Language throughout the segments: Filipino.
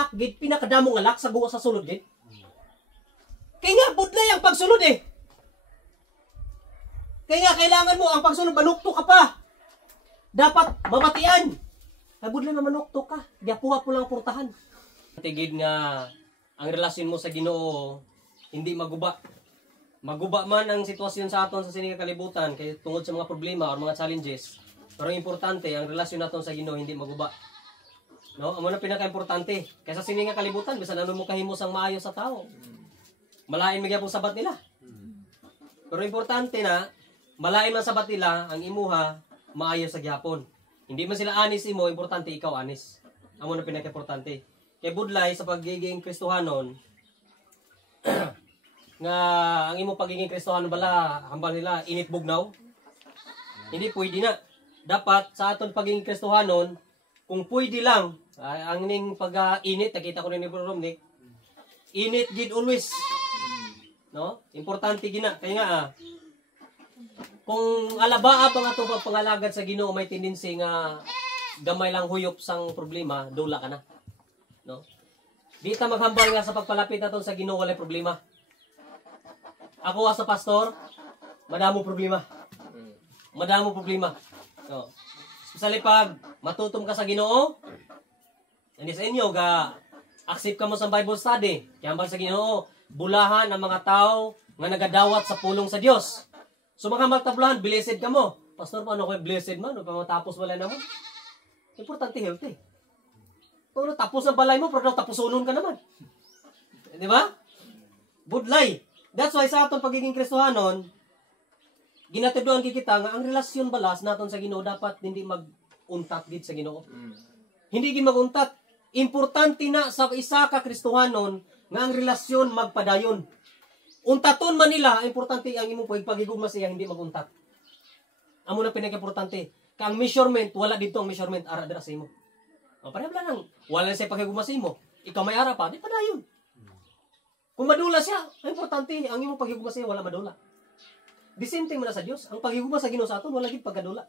alak gid, pinakadamong alak sa guwa sa sulod gid. Kaya nga budlay ang pagsulod eh. Kaya nga kailangan mo ang pagsulod manukto ka pa. Dapat mamatian. Ay budlay na manukto ka. Diapuha po lang purtahan. Tigid nga ang relasyon mo sa Ginoo hindi maguba. Maguba man ang sitwasyon sa aton sa sining kalibutan kay tungod sa mga problema o mga challenges. Pero importante ang relasyon naton sa Ginoo hindi maguba. No, amo na pinaka-importante. Kaysa sining kalibutan bisan ano mo kahimos ang maayo sa tao. Malain magyapon sabat nila. Pero importante na malain man sabat nila ang imuha maayo sa gyapon. Hindi man sila anis imo, importante ikaw anis. Amo na pinaka-importante. Kay budlay sa pagiging Kristohanon nga ang imo pagiging Kristohanon bala hambal nila init bugnaw. Hindi pwede na. Dapat sa aton pagiging Kristohanon kung pwede lang ang ning pag-init nakita ko ni Bro Romnick. Init gid always. No? Importante gina kay nga kung alabaa pa nga itong pagpangalagad sa Ginoo may tendency nga gamay lang huyop sang problema, dula ka na. No? Di ta maghambal nga sa pagpalapit naton sa Ginoo walay problema. Ako as a pastor, madamo problema. Madamo problema. No. Especially pag matutom ka sa Ginoo, hindi sa inyo ga accept ka mo sa Bible study. Kaya sa Ginoo, bulahan ang mga tao nga nagadawat sa pulong sa Dios. So mga magtablahan, blessed ka mo. Pastor, paano ko blessed man? O matapos wala naman? Importante healthy. Kung tapos ang balay mo, pero tapusunon ka naman. Di ba? Budlay. That's why sa aton pagiging Kristohanon, ginatuduan kita nga ang relasyon balas naton sa Ginoo dapat hindi mag-untat gid sa Ginoo. Hindi gid mag-untat. Importante na sa isa ka Kristohanon nga ang relasyon magpadayon. Untaton man nila, importante ang imong pagigugma siya hindi mag-untat. Amo na pinaka-importante. Kang measurement, wala dito ang measurement ara dira sa imo. O pareha lang, wala siya pagigugma sa imo. Ikaw may ara pa, di padayon. Kung madula siya, ang importante ang imong pagigugma sa iya wala madula. The same thing man sa Dios, ang pagigugma sa Ginoo sa aton wala gid pagkadula.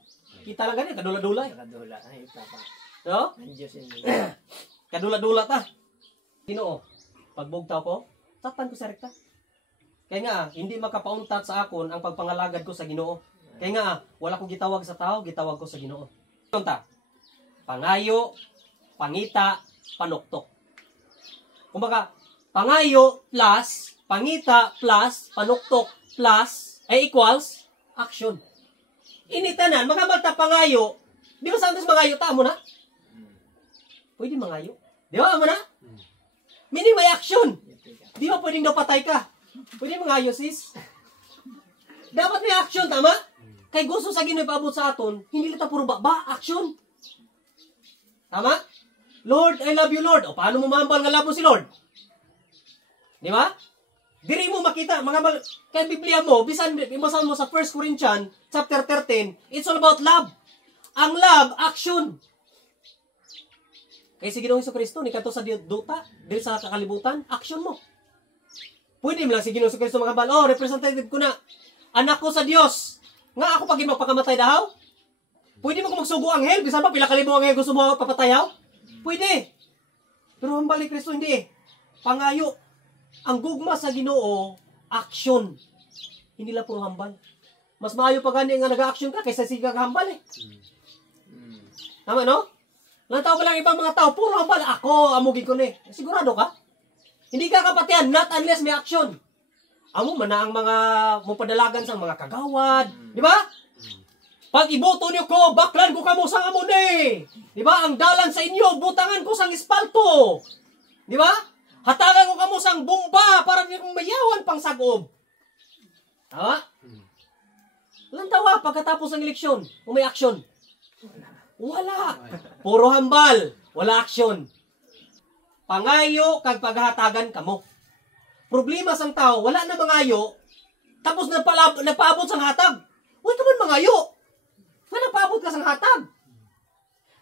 Kita lang gani kadula-dula. Kadula ay papa. No? Ang Diyos ini. Kadula-dula ta. Ginoo, pagbugtaw ko, tapan ko sa rekta. Kaya nga, hindi makapauntat sa akon ang pagpangalagad ko sa Ginoo. Kaya nga, wala ko gitawag sa tao, gitawag ko sa Ginoo. Tunta, pangayo, pangita, panuktok. Kumbaga, pangayo plus, pangita plus, panuktok plus, ay equals, action. Initanan, magabalta pangayo, di ba sa antos mangayo, tamo na? Pwede mangayo. Di ba, amo na? Meaning may action. Di ba pwedeng napatay ka? Pwede mangayo, sis. Dapat may action, tama? Kay gusto sa Ginoo ipaabot sa aton, hindi lita puro ba, action. Tama? Lord, I love you, Lord. O paano mo mahambal nga labo si Lord? Di ba? Diri mo makita, kaya Biblia mo, bisan imasahan mo sa 1 Corinthians chapter 13, it's all about love. Ang love, action. Kaya si Ginoong Jesucristo, ni kanto sa duta, dili sa kakalibutan, action mo. Pwede mo lang si Ginoong Jesucristo makambal, oh, representative ko na, anak ko sa Dios. Nga ako pag magpakamatay dahaw? Pwede mo kung magsugo anghel, bisan pa pila kalibo anghel gusto mo papatay dahaw? Pwede. Pero hambal ni Kristo hindi eh. Pangayo. Ang gugma sa Ginoo, action. Hindi lang puro hambal. Mas maayo pa gani nga nag-action ka kaysa siga hambal eh. Tama no? Lantaw ba lang ibang mga tao, puro hambal. Ako, amugin ko ni. Sigurado ka? Hindi ka kapatian, not unless may action. Amo man na ang mga mupadalagan sa mga kagawad. Di ba? Pag iboto niyo ko, baklan ko kamo sang amo ni. Di ba? Ang dalan sa inyo, butangan ko sang espalto. Di ba? Hatagan ko kamo sang bomba para di kong mayawan pang sagob. Tama? Lantawa pagkatapos ng eleksyon, kung may action. Wala. Puro hambal. Wala action. Pangayo kag paghatagan kamo. Problema sang tao, wala na mangayo, tapos nagpaabot sang hatag. Huwag ka man mangayo. Nga nagpaabot ka sang hatag.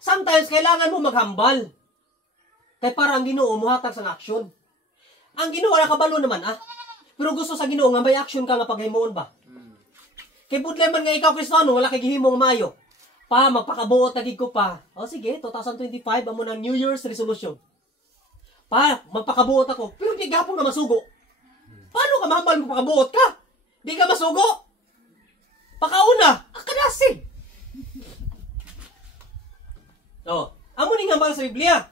Sometimes, kailangan mo maghambal. Kaya para ang Ginoo, muhatag sang aksyon. Ang Ginoo, nakabalo naman, Pero gusto sa Ginoo, nga may aksyon ka nga paghimuon ba? Kay budlay man nga ikaw, Kristiyano, wala kay gihimong mayo. Magpakabuot na gid ko pa. O sige, 2025, amo ng New Year's resolution. magpakabuot ako. Pero di gapon na masugo. Paano ka mahambal mo pakabuot ka? Di ka masugo. Pakauna, akadasig. Oh, amo ning hambal sa Biblia.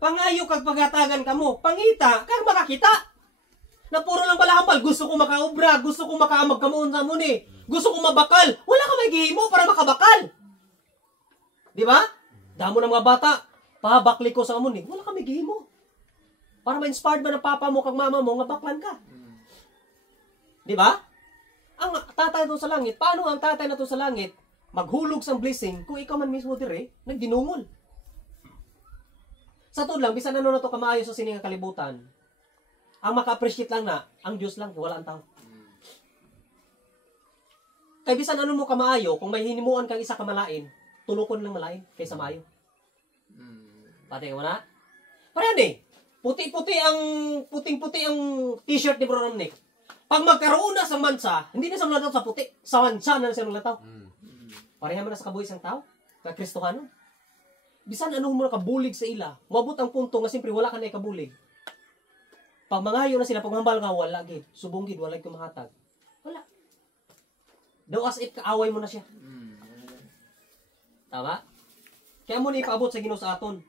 Pangayo kag pagatagan kamo, pangita kag makakita. Na puro lang pala hambal, gusto ko makaobra, gusto ko makaamag kamoon sa muni, gusto ko mabakal. Wala ka may gihimo para makabakal. Di ba? Damo ng mga bata, pabakli ko sa amon wala ka may gihimo. Para ma-inspired ba ng papa mo kag mama mo nga baklan ka. Di ba? Ang tatay na to sa langit, paano ang tatay na to sa langit maghulog sang blessing kung ikaw man mismo dire nagdinungol? Sa tod lang, bisan ano na to kamaayo sa sining kalibutan, ang maka-appreciate lang na, ang Diyos lang, wala ang tao. Kaya bisan ano mo kamaayo, kung may hinimuan kang isa kamalain, tulukon lang malain kaysa maayo. Pati mo na? Parang puting-puti ang t-shirt ni Bro Nick. Pag magkaroon na sa mansa, hindi na sa mulataw sa puti, sa mansa na sa mulataw. Pareha mo na sa kabuhi sang tao, kay Kristohano. Bisan ano mo na kabulig sa ila, mabot ang punto nga siyempre wala ka na ikabulig. Pag mangayo na sila, pag mahambal ka, wala gid. Subong gid, wala kumahatag. Wala. Daw as if kaaway mo na siya. Tama? Kaya mo na ipaabot sa Ginoo sa aton.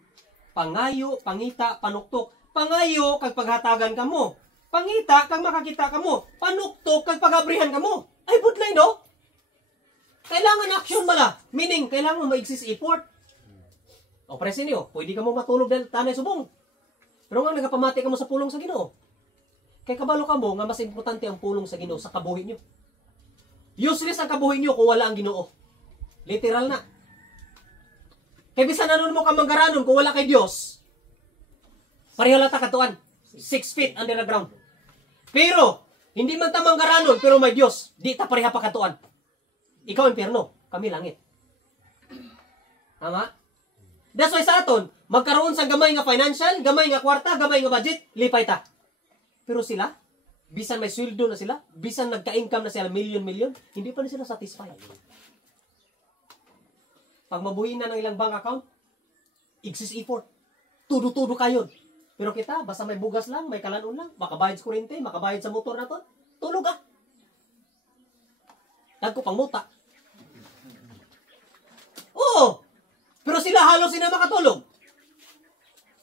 Pangayo, pangita, panuktok. Pangayo, kag paghatagan ka mo. Pangita, kag makakita ka mo. Panuktok, kag pagabrihan ka mo. Ay, budlay, no? Kailangan action bala. Meaning, kailangan ma-exist effort. O, presi niyo, pwede ka mo matulog dahil tanay subong. Pero nga, nagapamati ka mo sa pulong sa Ginoo. Kaya kabalo ka mo, nga mas importante ang pulong sa Ginoo sa kabuhi niyo. Useless ang kabuhi niyo kung wala ang Ginoo. Literal na. Kaya bisan ano mo ka manggaranon kung wala kay Diyos, pareho lang ta katuan. 6 feet under the ground. Pero, hindi man ta manggaranon, pero may Diyos, di ta pareha pa katuan. Ikaw impyerno, kami langit. Tama? That's why sa aton, magkaroon sa gamay nga financial, gamay nga kwarta, gamay nga budget, lipay ta. Pero sila, bisan may sweldo na sila, bisan nagka-income na sila million, hindi pa na sila satisfied. Pag mabuhin na ng ilang bank account, exist effort. Tudo-tudo kayo. Pero kita, basta may bugas lang, may kalanon lang, makabayad sa kurente, makabayad sa motor na to, tulog ah. Nagko pang muta. Oo! Pero sila halos sila makatulog.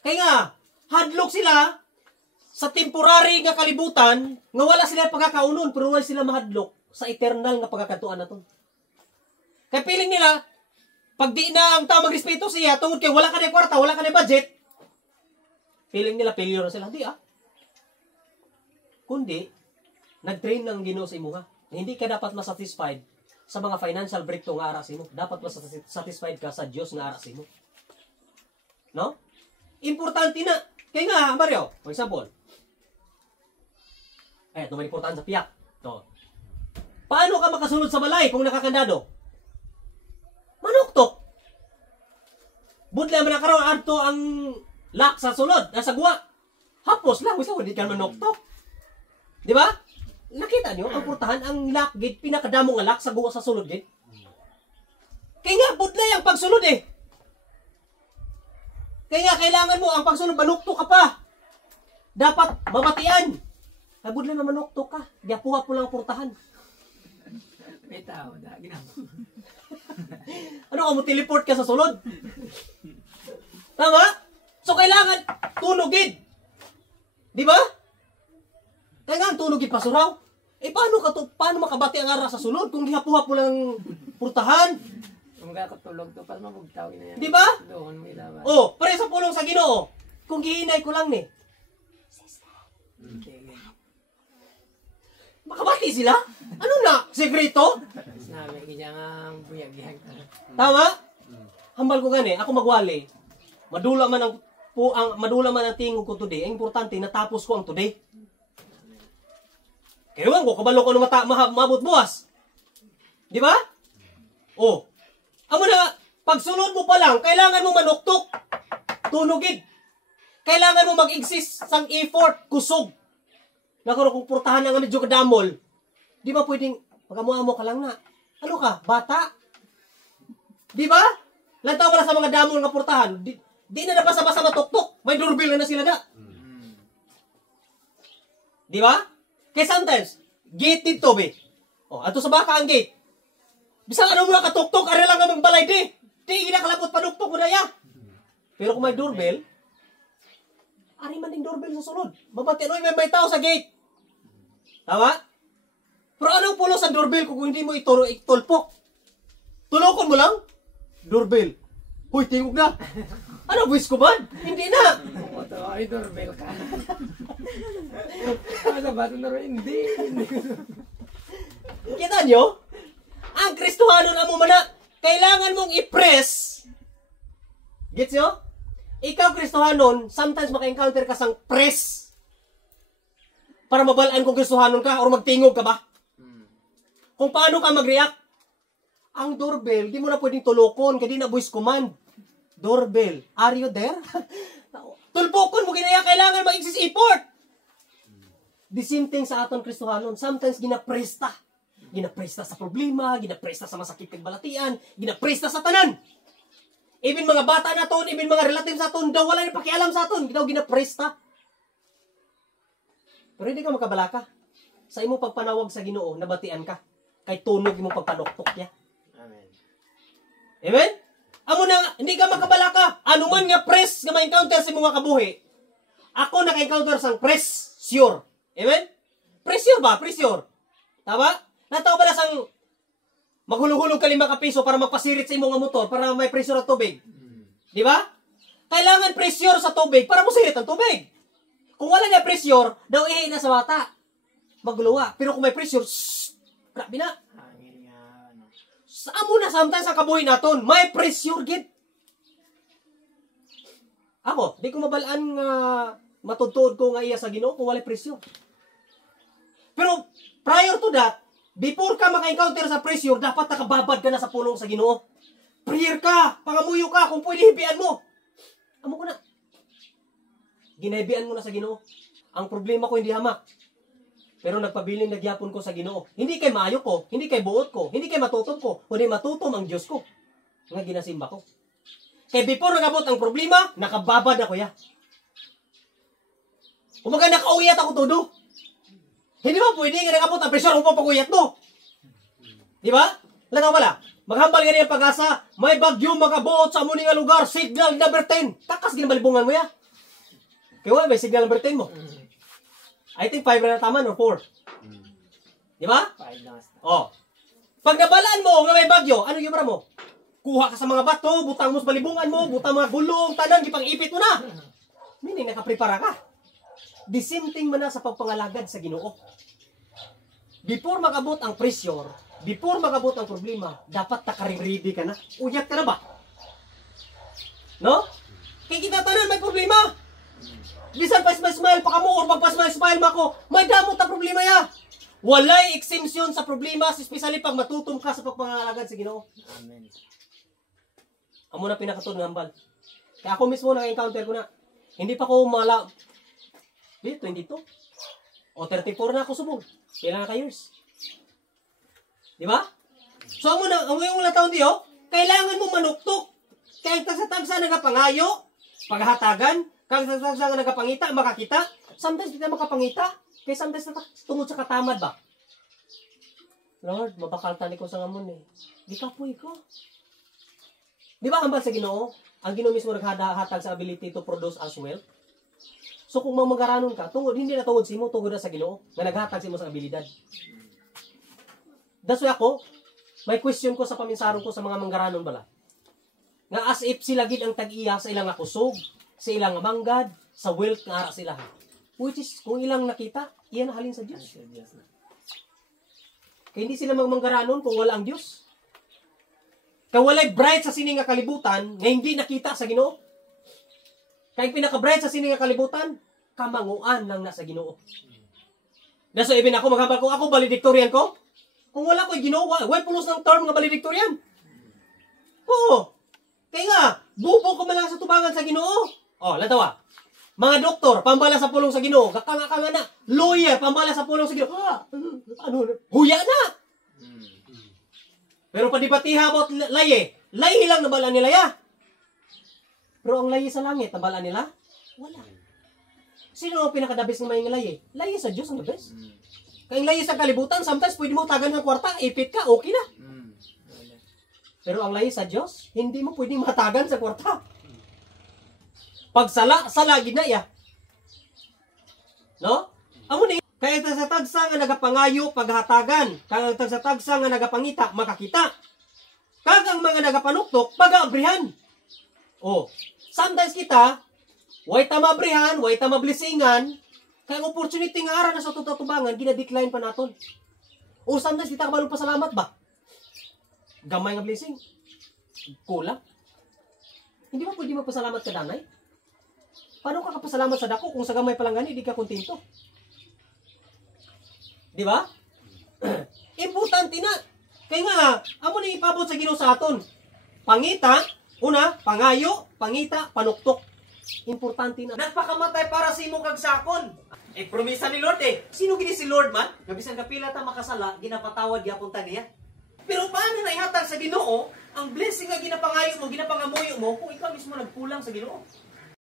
Kaya nga, hadlok sila sa temporary nga kalibutan, nga wala sila pagkakaunon, pero wala sila mahadlok sa eternal nga pagkakatuan na to. Kaya piling nila, pag di na ang tao magrespeto siya, tungod kay wala ka na kwarta, wala ka na budget, feeling nila failure na sila. Di ah. Kundi, nag-train ng Ginoo sa imuha. Hindi ka dapat masatisfied sa mga financial breakthrough nga arasin mo. Dapat masatisfied ka sa Diyos nga arasin mo. No? Importante na. Kaya nga, Mario, for example, ito may importante sa piyak. No. Paano ka makasunod sa balay kung nakakandado? Manuktok. Budla man nakaroon adto ang lock sa sulod, nasa guwa. Hapos lang, gusto hindi ka manuktok. Di ba? Nakita nyo, ang purtahan, ang lock gate, pinakadamong nga lock sa guwa sa sulod gate. Kaya nga, budlay ang pagsulod eh. Kaya nga, kailangan mo ang pagsulod, manuktok ka pa. Dapat mamatian. Ay, budlay na manuktok ka. Diyapuha po lang ang purtahan. May tao na, ginagawa. Ano ka mo, teleport ka sa sulod? Tama? So, kailangan tunugid. Di ba? Kailangan tunugid pasuraw. Paano makabati ang ara sa sulod kung gihapuha po lang purtahan? Kung kakatulog to, pas mabugtaw na yan. Di ba? Doon mo ilaban. Oh, pare sa pulong sa Ginoo. Kung gihinay ko lang ni. Makabati sila? Ano na? Sekreto? Sinabi, kaya nga buyag-buyag. Tama? Hambal ko gani, ako magwali. Madula man ang tingog ko today. Ang importante, natapos ko ang today. Kaya ko, kabalo ko na mabot buwas. Di ba? Oh. Amo na, pagsunod mo pa lang, kailangan mo manuktok. Tunugid. Kailangan mo mag-exist sang effort, kusog. Nakaroon kung purtahan na nga medyo kadamol. Di ba pwedeng, pag-amo-amo ka lang na. Ano ka? Bata? Di ba? Lantaw mo na sa mga damol nga purtahan. Di na basa-basa matuktok. May doorbell na sila na. Di ba? Kaya sometimes, gate dito, be. O, ato sa baka ang gate. Bisang ano mo katuktok, ari lang ang balay, di. Di, ginakalabot paduktok mo na ya. Pero kung may doorbell, ari man ding doorbell sa sunod. Mabati, ano, may tao sa gate. Tama? Pero anong pulo sa doorbell kung hindi mo itulpok? Tulokon mo lang? Doorbell. Huy, tingog na. Ano, buwis ko ba? Hindi na. O, ito, ay, doorbell ka. Ano ba ito na rin? Hindi. Kita nyo? Ang Kristohanon amo man na, kailangan mong i-press. Gets nyo? Ikaw, Kristohanon, sometimes maka-encounter ka sang press. Para mabalaan kung Kristohanon ka or magtingog ka ba? Kung paano ka mag-react. Ang doorbell, di mo na pwedeng tulokon, kaya di na voice command. Doorbell, are you there? Tulpokon mo, ginaya, kailangan mag-exist effort. The same thing sa aton Kristohanon. Sometimes ginapresta. Ginapresta sa problema, ginapresta sa masakit kag balatian, ginapresta sa tanan. Even mga bata na ton, even mga relatives sa ton, daw wala ni pakialam sa ton, daw ginapresta. Pero hindi ka makabalaka. Sa imo pagpanawag sa Ginoo, nabatian ka. Kay tunog imong pagpanoktok ya. Amen. Amen? Amo na, hindi ka makabalaka. Ano man nga press nga ma-encounter sa mga kabuhi. Ako naka-encounter sang press, sure. Amen? Pressure ba? Pressure. Tama? Nataw ba na sang maghulog-hulog ka 5 piso para magpasirit sa imong motor para may pressure ang tubig? Di ba? Kailangan pressure sa tubig para masirit ang tubig. Kung wala na pressure, daw ihi na sa bata. Magluwa. Pero kung may pressure, grabe na. Hangin nga, ano. Saan mo na sometimes ang kabuhi naton? May pressure, gid. Ako, di ko mabalaan nga matudtuod ko nga iya sa Ginoo kung wala pressure. Pero prior to that, before ka maka-encounter sa pressure, dapat nakababad ka na sa pulong sa Ginoo. Prayer ka, pangamuyo ka, kung pwede hibian mo. Amo ko na. Ginaibian mo na sa Ginoo. Ang problema ko hindi hamak. Pero nagpabiling nagyapon ko sa Ginoo. Hindi kay maayo ko, hindi kay buot ko, hindi kay matutom ko, kundi matutom ang Diyos ko. Nga ginasimba ko. Kaya before nagabot ang problema, nakababad ako ya. Kumaga nakauyat ako todo. Hindi ba pwede nga nagabot ang pressure upang pag-uyat mo? Di ba? Lataw pala, maghambal nga niya pag-asa, may bagyo makabuot sa amuning nga lugar, signal number 10. Takas ginabalibungan mo ya. Kaya wala, may signal number 10 mo. I think 5 na tama, no? 4. Di ba? 5 lang. Oh. Pag nabalaan mo nga may bagyo, ano yung mo? Kuha ka sa mga bato, butang mo sa balibungan mo, butang mga gulong, tanang, ipang-ipit mo na. Meaning, nakaprepara ka. The same thing man na sa pagpangalagad sa Ginoo. Before magabot ang pressure, before magabot ang problema, dapat nakaready ka na. Uyat ka na ba? No? Kaya kita tanan may problema. Bisan pa smile pa ka mo or magpa-smile mo ako, may damot na problema ya. Walay exemption sa problema, especially pag matutom ka sa pagpangalagad sa Ginoo. Amen. Amo na pinakatod ng hambal. Kaya ako mismo na-encounter ko na. Hindi pa ko 22. O 34 na ako subong. Kailan na ka years. Di ba? So amo yung taon diyo, kailangan mo manuktok. Kaya tagsa-tagsa nagapangayo, paghatagan, kaya tagsa nagapangita, makakita. Sometimes hindi na makapangita. Kaya sometimes tungod sa katamad ba? Lord, mabakaltan ko sa ngamon eh. Di kapoy ko. Di ba hambal sa Ginoo? Ang Ginoo mismo naghatag sa ability to produce as wealth. So kung mamagaranon ka, tungod, hindi na tungod simo, tungod na sa Ginoo, na naghatag simo sa abilidad. That's why ako, may question ko sa paminsaron ko sa mga manggaranon bala. Nga as if sila gid ang tag-iya sa ilang kusog, sa ilang manggad, sa wealth nga ara sila. Which is, kung ilang nakita, iyan na halin sa Diyos. Kaya hindi sila manggaranon kung wala ang Diyos. Kaya walay bright sa sining nga kalibutan, nga hindi nakita sa Ginoo. Kaya pinaka-bright sa sining nga kalibutan, kamanguan lang na sa Ginoo. Daso even ako maghambal kung ako valedictorian ko, kung wala ko'y Ginoo, why pulos ng term nga valedictorian? Oo. Kaya nga, bubo ko man lang sa tubangan sa Ginoo. Oh, latawa. Mga doktor, pambala sa pulong sa Ginoo, kakanga-kanga na. Lawyer, pambala sa pulong sa Ginoo. Huya na. Pero padipatiha about laye. Laye lang nabala nila ya. Pero ang laye sa langit, nabala nila? Wala. Sino ang pinakadabis ng may layi? Layi sa Diyos ang the best. Mm. Kaya yung layi sa kalibutan, sometimes pwede mo tagan ng kwarta, ipit ka, okay na. Mm. Pero ang layi sa Diyos, hindi mo pwede matagan sa kwarta. Pag sala ginaya. No? Amo ni kaya sa tagsa nga nagapangayo paghatagan, kag sa tagsa nga nagapangita makakita. Kag ang mga nagapanuktok pag-abrihan. Oh, sometimes kita way ta mabrihan, way ta mablisingan, kay opportunity nga ara na sa tutubangan gina-decline pa naton. O sometimes kita kabalo pasalamat ba? Gamay nga blessing. Kulang. Hindi mo pwede magpasalamat ka danay? Paano ka kapasalamat sa dako kung sa gamay pa lang gani, di ka kontento? Di ba? Importante na. Kaya nga, amo na ipabot sa Ginoo sa aton. Pangita, una, pangayo, pangita, panuktok. Importante na. Nagpakamatay para sa imo kag sakon. Promisa ni Lord Sino gini si Lord man? Gabisan kapila ta makasala, ginapatawad gyapon ta niya. Pero paano na ihatag sa Ginoo ang blessing nga ginapangayo mo, ginapangamuyo mo kung ikaw mismo nagkulang sa Ginoo?